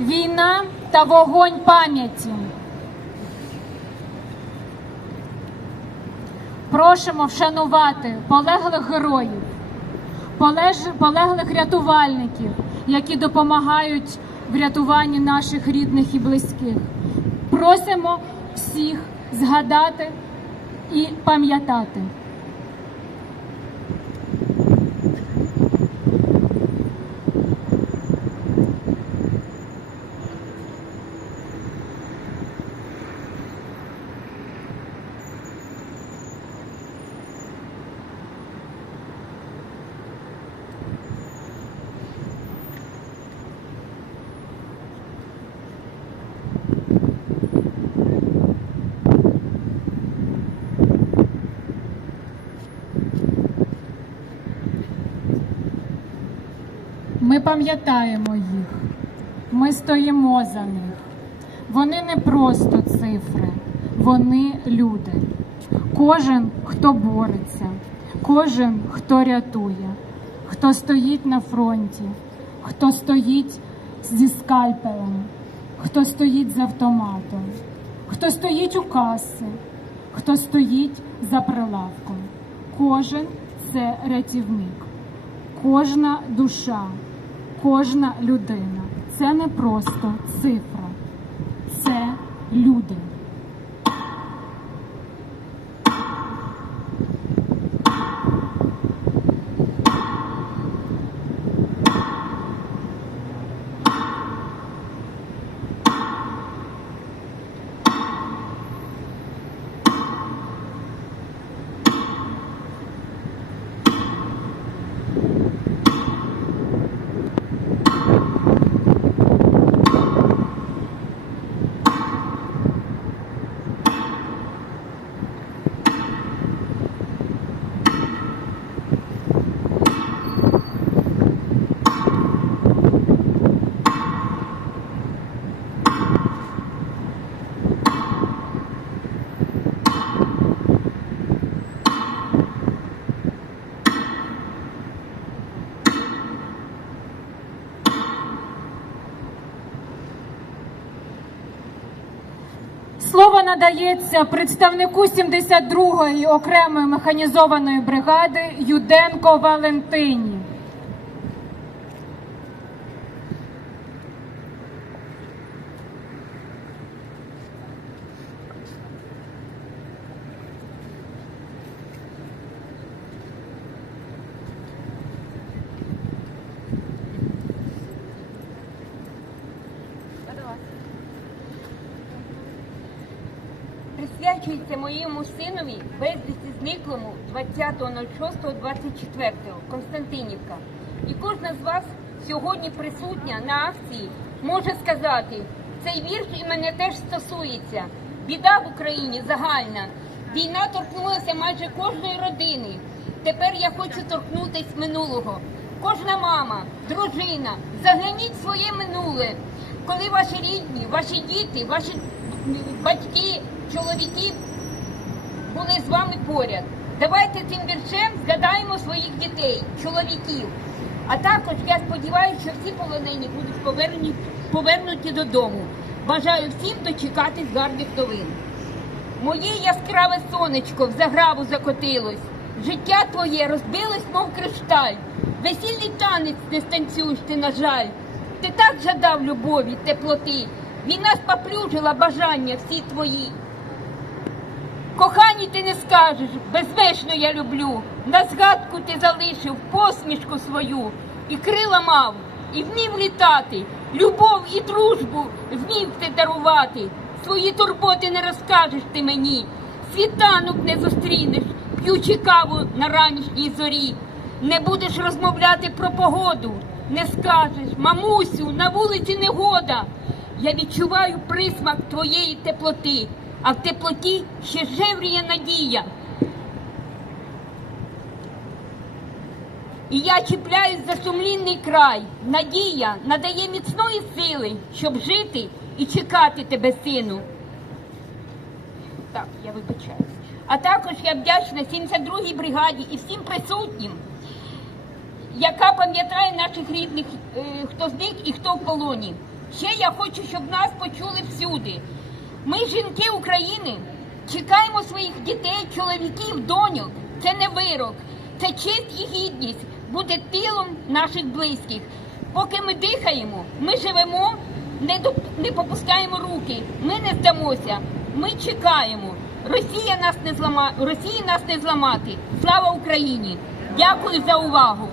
війна та вогонь пам'яті. Просимо вшанувати полеглих героїв, полеглих рятувальників, які допомагають в рятуванні наших рідних і близьких. Просимо всіх згадати і пам'ятати. Ми пам'ятаємо їх, ми стоїмо за них. Вони не просто цифри, вони люди. Кожен, хто бореться, кожен, хто рятує, хто стоїть на фронті, хто стоїть зі скальпелем, хто стоїть з автоматом, хто стоїть у каси, хто стоїть за прилавком. Кожен це рятівник. Кожна душа, кожна людина це не просто цифра, це люди. Слово надається представнику 72-ї окремої механізованої бригади Юденко Валентині. Присвячується моєму синові безвісті зниклому 20.06.24 Константинівка. І кожна з вас сьогодні присутня на акції може сказати, цей вірш і мене теж стосується. Біда в Україні загальна. Війна торкнулася майже кожної родини. Тепер я хочу торкнутись минулого. Кожна мама, дружина, загляніть своє минуле, коли ваші рідні, ваші діти, ваші батьки, чоловіки були з вами поряд. Давайте цим віршем згадаємо своїх дітей, чоловіків. А також я сподіваюся, що всі полонені будуть повернені, повернуті додому. Бажаю всім дочекатись гарних новин. Моє яскраве сонечко в заграву закотилось. Життя твоє розбилось, мов кришталь. Весільний танець не станцюєш ти, на жаль. Ти так жадав любові, теплоти. Війна споплюжила бажання всі твої. Кохані ти не скажеш, безмежно я люблю. На згадку ти залишив посмішку свою, і крила мав, і вмів літати, любов і дружбу вмів ти дарувати. Свої турботи не розкажеш ти мені, світанок не зустрінеш, п'ючи каву на ранішній зорі. Не будеш розмовляти про погоду, не скажеш, мамусю, на вулиці негода. Я відчуваю присмак твоєї теплоти, а в теплоті ще жевріє надія. І я чіпляюсь за сумлінний край. Надія надає міцної сили, щоб жити і чекати тебе, сину. Так, я вибачаюсь. А також я вдячна 72-й бригаді і всім присутнім, яка пам'ятає наших рідних, е, хто зник і хто в полоні. Ще я хочу, щоб нас почули всюди. Ми, жінки України, чекаємо своїх дітей, чоловіків, доньок. Це не вирок, це честь і гідність бути тілом наших близьких. Поки ми дихаємо, ми живемо, не, доп- не попускаємо руки, ми не здамося, ми чекаємо. Росія нас не злама... Росії нас не зламати. Слава Україні! Дякую за увагу!